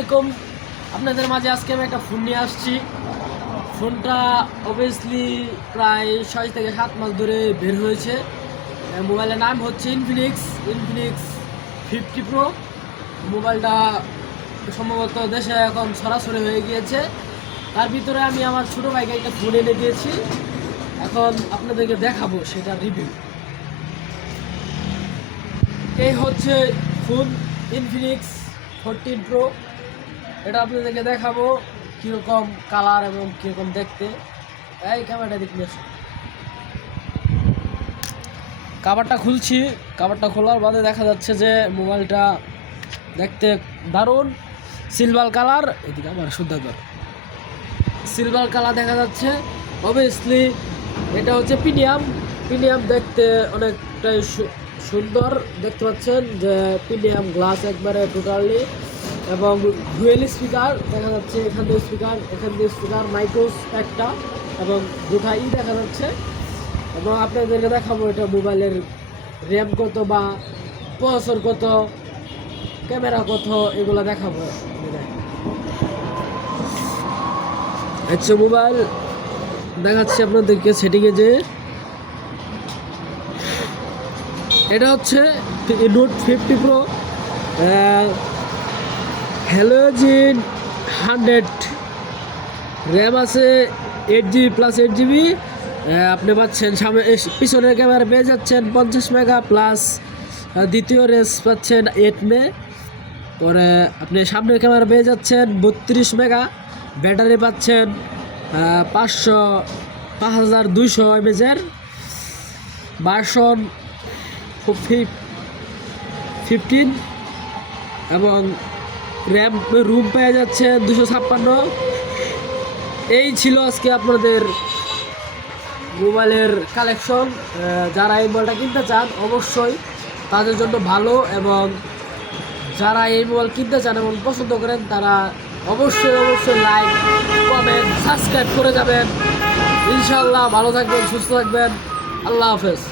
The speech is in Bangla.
আলাইকুম। আপনাদের মাঝে আজকে আমি একটা ফোন নিয়ে আসছি। ফোনটা অবভিয়াসলি প্রায় 6 থেকে 7 মাস ধরে বের হয়েছে। মোবাইলের নাম হচ্ছে ইনফিনিক্স 50 প্রো। মোবাইলটা সম্ভবত দেশে এখন সরাসরি হয়ে গিয়েছে। তার ভিতরে আমি আমার ছোটো ভাইকে একটা ফোন এনে দিয়েছি। এখন আপনাদেরকে দেখাবো সেটা রিভিউ। এই হচ্ছে ফোন ইনফিনিক্স 14 প্রো। এটা আপনাদেরকে দেখাবো কীরকম কালার এবং কীরকম দেখতে। এই ক্যামেরাটা দেখলে কাভারটা খুলছি। কাভারটা খোলার বাদে দেখা যাচ্ছে যে মোবাইলটা দেখতে দারুণ সিলভার কালার। এদিকে আমার শুদ্ধাকর সিলভার কালার দেখা যাচ্ছে। অবভিয়াসলি এটা হচ্ছে প্রিমিয়াম দেখতে অনেকটাই সুন্দর দেখতে পাচ্ছেন যে প্রিমিয়াম গ্লাস একবারে টোটালি, এবং ডুয়েল স্পিকার দেখা যাচ্ছে। এখান দিয়ে স্পিকার মাইক্রোস একটা এবং দুটাই দেখা যাচ্ছে। এবং আপনাদেরকে দেখাবো এটা মোবাইলের র্যাম কত বা প্রসেসর কত, ক্যামেরা কত, এগুলো দেখাবো। আচ্ছা, মোবাইল দেখাচ্ছি আপনাদেরকে সেটিংয়ে। যে এটা হচ্ছে নোট 50 প্রো হ্যালোজেন 100, র্যাম আছে 8GB প্লাস 8GB। আপনি পাচ্ছেন সামনে পিছনের ক্যামেরা পেয়ে যাচ্ছেন 50 মেগা প্লাস, দ্বিতীয় রেস পাচ্ছেন 8 মে। পরে আপনি সামনের ক্যামেরা পেয়ে যাচ্ছেন 32 মেগা। ব্যাটারি পাচ্ছেন 5200 mAh। ভার্সন 15 এবং র্যাম রুম পেয়ে যাচ্ছে 256। এই ছিল আজকে আপনাদের মোবাইলের কালেকশন। যারা এই মোবাইলটা কিনতে চান অবশ্যই তাদের জন্য ভালো, এবং যারা এই মোবাইল কিনতে চান এবং পছন্দ করেন তারা অবশ্যই লাইক, কমেন্ট, সাবস্ক্রাইব করে যাবেন। ইনশাআল্লাহ ভালো থাকবেন, সুস্থ থাকবেন। আল্লাহ হাফেজ।